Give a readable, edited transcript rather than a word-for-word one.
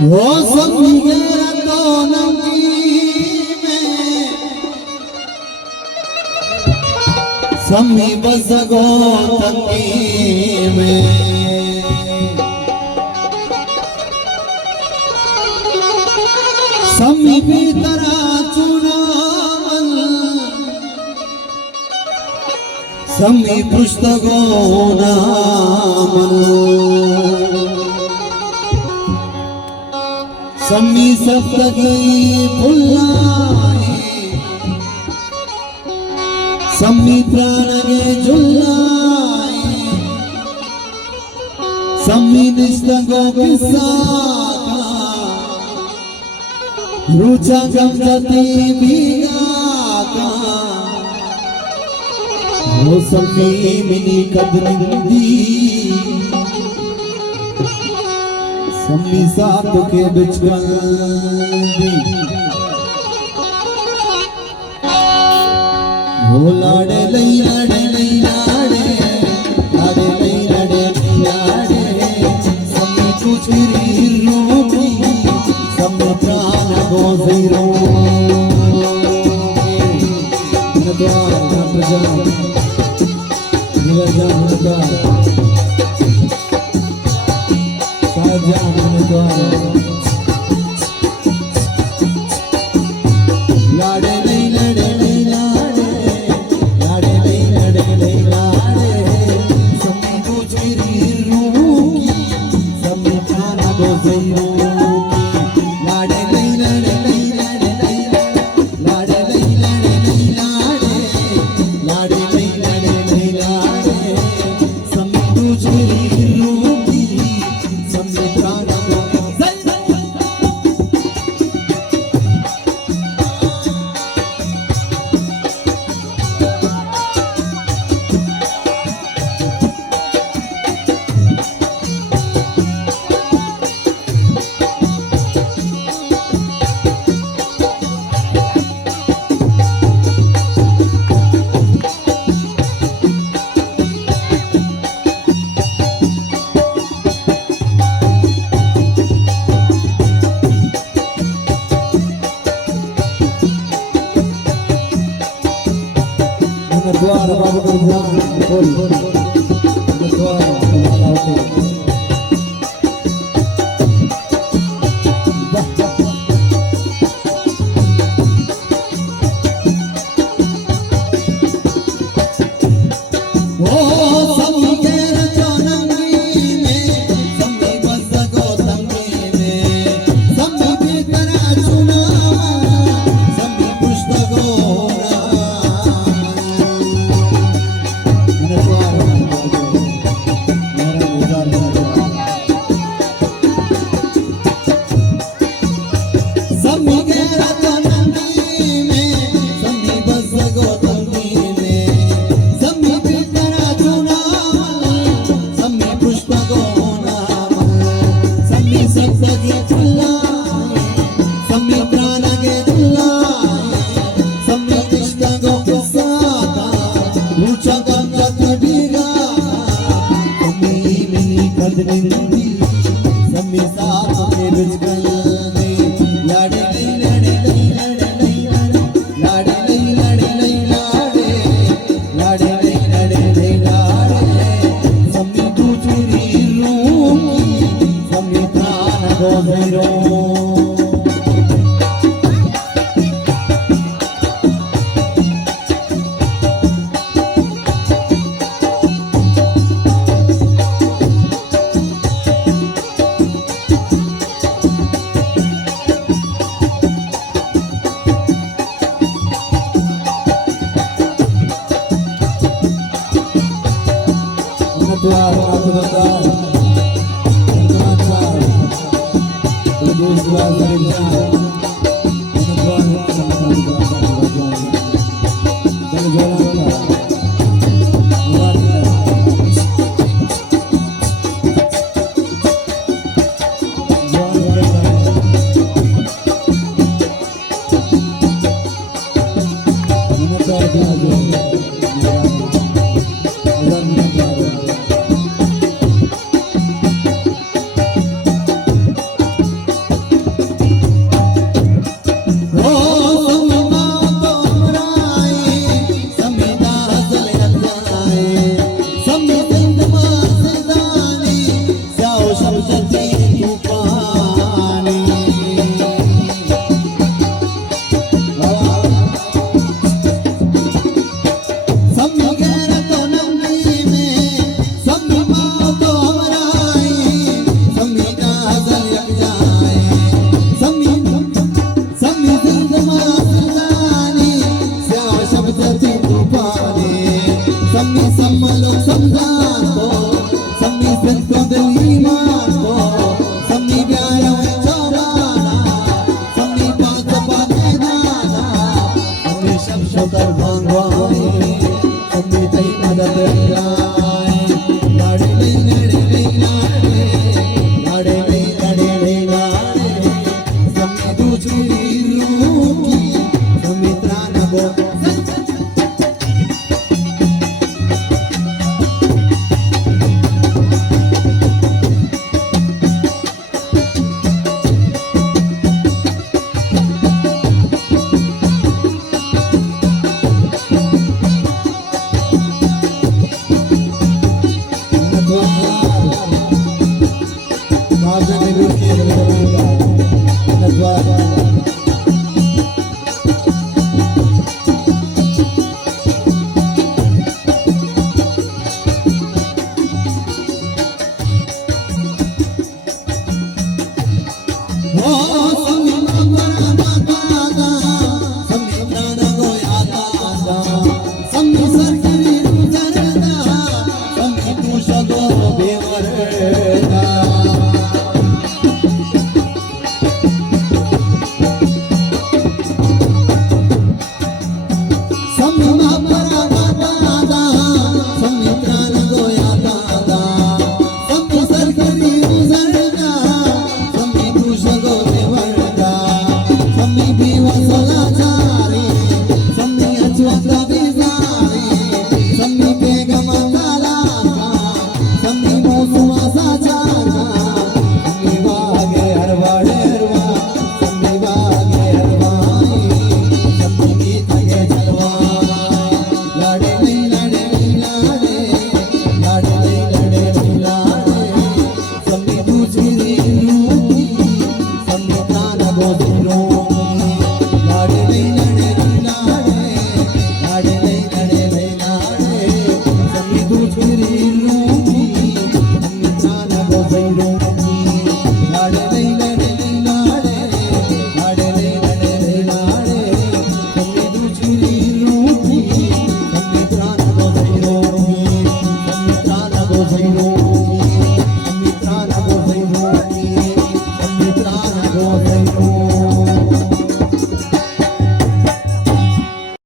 वो समी तो नंगी में समी बस गो तंगी में समी भी तरह चुनावल समी पुस्तको नामल समी सप्तगी फुल्लाए समी प्राणगे झुल्लाए समी निस्तगो किस्सा रुचा गमजती भीगा का वो समी मिनी कदरंदी समी साथ के बिचकल वो लाड़े लई लाड़े लई लाड़े लाड़े लई लाड़े लाड़े समी कुछ रूपी समी प्राण गो जीरो द्वार प्रजा निरजा लाड़े लई लड़े लई लाड़े लाड़े लई लड़े लई लाड़े समी गुजरी रूकी समी प्राण गो जीरो लाड़े लई लड़े लई लड़े लई लाड़े लई लड़े लई लाड़े लाड़े लई लड़े लई लाड़े समी गुजरी रूकी समी प्राण द्वार बाबू को बोल द्वार तुम्हारा होते गजल यक जाए सम्मी सम्मी जिंदमा सुल्तानी स्याह शब्द थी तूफानी सम्मी सम्मलो समझान को सम्मी सिद्ध को दिल ईमान को सम्मी प्यारा चौराना सम्मी पास पाने नाना सम्मी शब शुकर भांगवाए सम्मी तई मदद राए लाड़े लाड़े लाड़े लाड़े लाड़े लाड़े सम्मी दूसरी रूकी सम्मी त्रान गो Oh